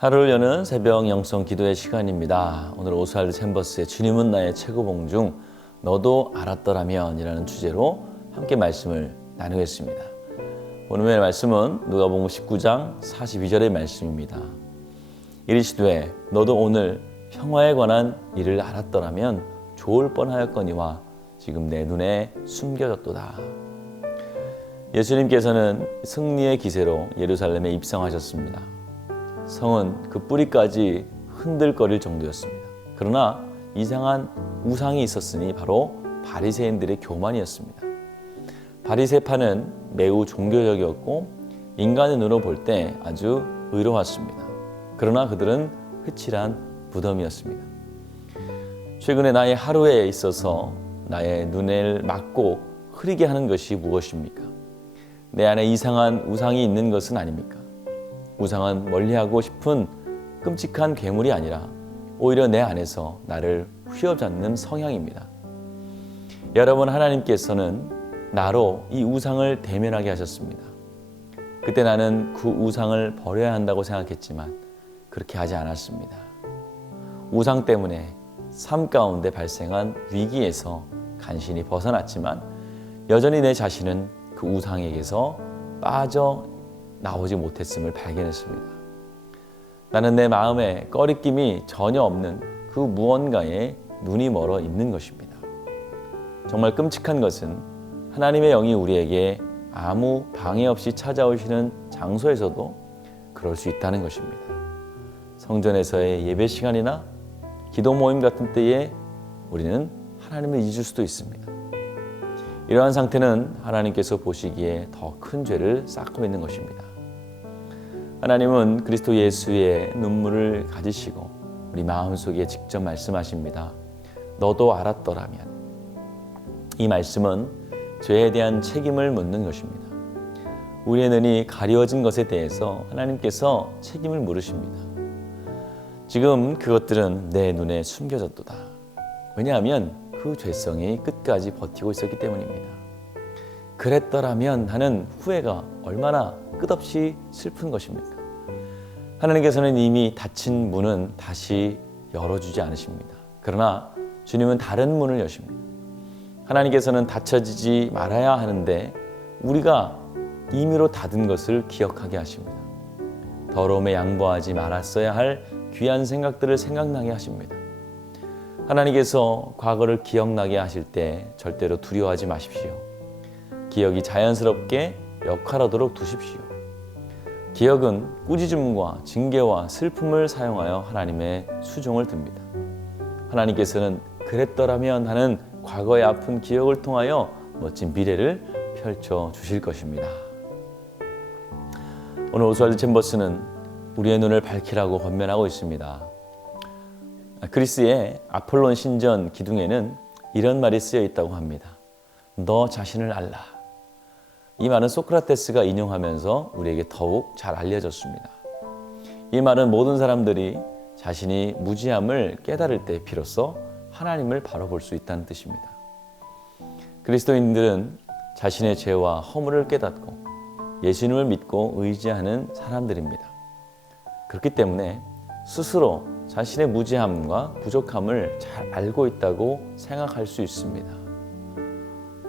하루를 여는 새벽 영성 기도의 시간입니다. 오늘 오스왈드 챔버스의 주님은 나의 최고봉 중 너도 알았더라면 이라는 주제로 함께 말씀을 나누겠습니다. 오늘의 말씀은 누가복음 19장 42절의 말씀입니다. 이르시되 너도 오늘 평화에 관한 일을 알았더라면 좋을 뻔하였거니와 지금 내 눈에 숨겨졌도다. 예수님께서는 승리의 기세로 예루살렘에 입성하셨습니다. 성은 그 뿌리까지 흔들거릴 정도였습니다. 그러나 이상한 우상이 있었으니 바로 바리새인들의 교만이었습니다. 바리새파는 매우 종교적이었고 인간의 눈으로 볼 때 아주 의로웠습니다. 그러나 그들은 흐칠한 무덤이었습니다. 최근에 나의 하루에 있어서 나의 눈을 막고 흐리게 하는 것이 무엇입니까? 내 안에 이상한 우상이 있는 것은 아닙니까? 우상은 멀리하고 싶은 끔찍한 괴물이 아니라 오히려 내 안에서 나를 휘어잡는 성향입니다. 여러분, 하나님께서는 나로 이 우상을 대면하게 하셨습니다. 그때 나는 그 우상을 버려야 한다고 생각했지만 그렇게 하지 않았습니다. 우상 때문에 삶 가운데 발생한 위기에서 간신히 벗어났지만 여전히 내 자신은 그 우상에게서 빠져나오지 못했음을 발견했습니다. 나는 내 마음에 꺼리낌이 전혀 없는 그 무언가에 눈이 멀어 있는 것입니다. 정말 끔찍한 것은 하나님의 영이 우리에게 아무 방해 없이 찾아오시는 장소에서도 그럴 수 있다는 것입니다. 성전에서의 예배 시간이나 기도 모임 같은 때에 우리는 하나님을 잊을 수도 있습니다. 이러한 상태는 하나님께서 보시기에 더 큰 죄를 쌓고 있는 것입니다. 하나님은 그리스도 예수의 눈물을 가지시고 우리 마음속에 직접 말씀하십니다. 너도 알았더라면. 이 말씀은 죄에 대한 책임을 묻는 것입니다. 우리의 눈이 가려진 것에 대해서 하나님께서 책임을 물으십니다. 지금 그것들은 내 눈에 숨겨졌도다. 왜냐하면 그 죄성이 끝까지 버티고 있었기 때문입니다. 그랬더라면 하는 후회가 얼마나 끝없이 슬픈 것입니까? 하나님께서는 이미 닫힌 문은 다시 열어주지 않으십니다. 그러나 주님은 다른 문을 여십니다. 하나님께서는 닫혀지지 말아야 하는데 우리가 임의로 닫은 것을 기억하게 하십니다. 더러움에 양보하지 말았어야 할 귀한 생각들을 생각나게 하십니다. 하나님께서 과거를 기억나게 하실 때 절대로 두려워하지 마십시오. 기억이 자연스럽게 역할하도록 두십시오. 기억은 꾸짖음과 징계와 슬픔을 사용하여 하나님의 수종을 듭니다. 하나님께서는 그랬더라면 하는 과거의 아픈 기억을 통하여 멋진 미래를 펼쳐 주실 것입니다. 오늘 오스왈드 챔버스는 우리의 눈을 밝히라고 권면하고 있습니다. 그리스의 아폴론 신전 기둥에는 이런 말이 쓰여 있다고 합니다. 너 자신을 알라. 이 말은 소크라테스가 인용하면서 우리에게 더욱 잘 알려졌습니다. 이 말은 모든 사람들이 자신이 무지함을 깨달을 때 비로소 하나님을 바로 볼 수 있다는 뜻입니다. 그리스도인들은 자신의 죄와 허물을 깨닫고 예수님을 믿고 의지하는 사람들입니다. 그렇기 때문에 스스로 자신의 무지함과 부족함을 잘 알고 있다고 생각할 수 있습니다.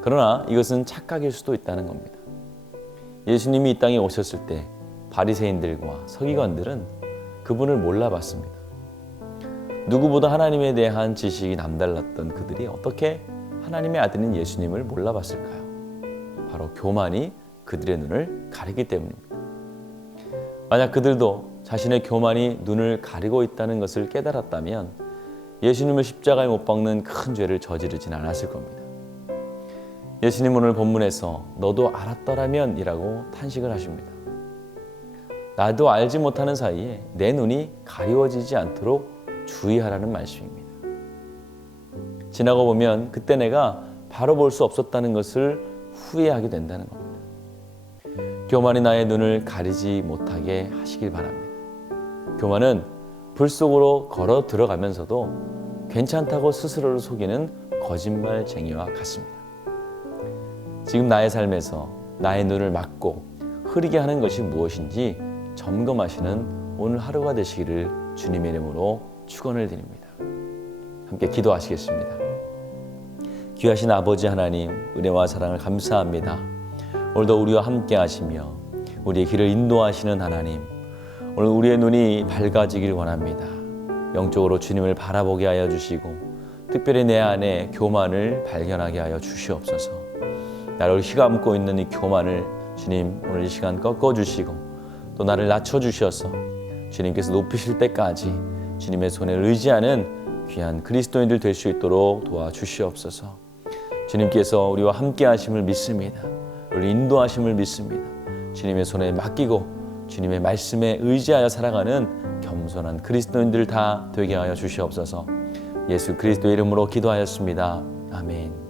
그러나 이것은 착각일 수도 있다는 겁니다. 예수님이 이 땅에 오셨을 때 바리새인들과 서기관들은 그분을 몰라봤습니다. 누구보다 하나님에 대한 지식이 남달랐던 그들이 어떻게 하나님의 아들인 예수님을 몰라봤을까요? 바로 교만이 그들의 눈을 가리기 때문입니다. 만약 그들도 자신의 교만이 눈을 가리고 있다는 것을 깨달았다면 예수님을 십자가에 못 박는 큰 죄를 저지르진 않았을 겁니다. 예수님 오늘 본문에서 너도 알았더라면 이라고 탄식을 하십니다. 나도 알지 못하는 사이에 내 눈이 가리워지지 않도록 주의하라는 말씀입니다. 지나고 보면 그때 내가 바로 볼 수 없었다는 것을 후회하게 된다는 겁니다. 교만이 나의 눈을 가리지 못하게 하시길 바랍니다. 교만은 불 속으로 걸어 들어가면서도 괜찮다고 스스로를 속이는 거짓말쟁이와 같습니다. 지금 나의 삶에서 나의 눈을 막고 흐리게 하는 것이 무엇인지 점검하시는 오늘 하루가 되시기를 주님의 이름으로 축원을 드립니다. 함께 기도하시겠습니다. 귀하신 아버지 하나님, 은혜와 사랑을 감사합니다. 오늘도 우리와 함께 하시며 우리의 길을 인도하시는 하나님, 오늘 우리의 눈이 밝아지길 원합니다. 영적으로 주님을 바라보게 하여 주시고 특별히 내 안에 교만을 발견하게 하여 주시옵소서. 나를 휘감고 있는 이 교만을 주님 오늘 이 시간 꺾어주시고 또 나를 낮춰주셔서 주님께서 높이실 때까지 주님의 손에 의지하는 귀한 그리스도인들 될 수 있도록 도와주시옵소서. 주님께서 우리와 함께 하심을 믿습니다. 우리를 인도하심을 믿습니다. 주님의 손에 맡기고 주님의 말씀에 의지하여 살아가는 겸손한 그리스도인들 다 되게 하여 주시옵소서. 예수 그리스도의 이름으로 기도하였습니다. 아멘.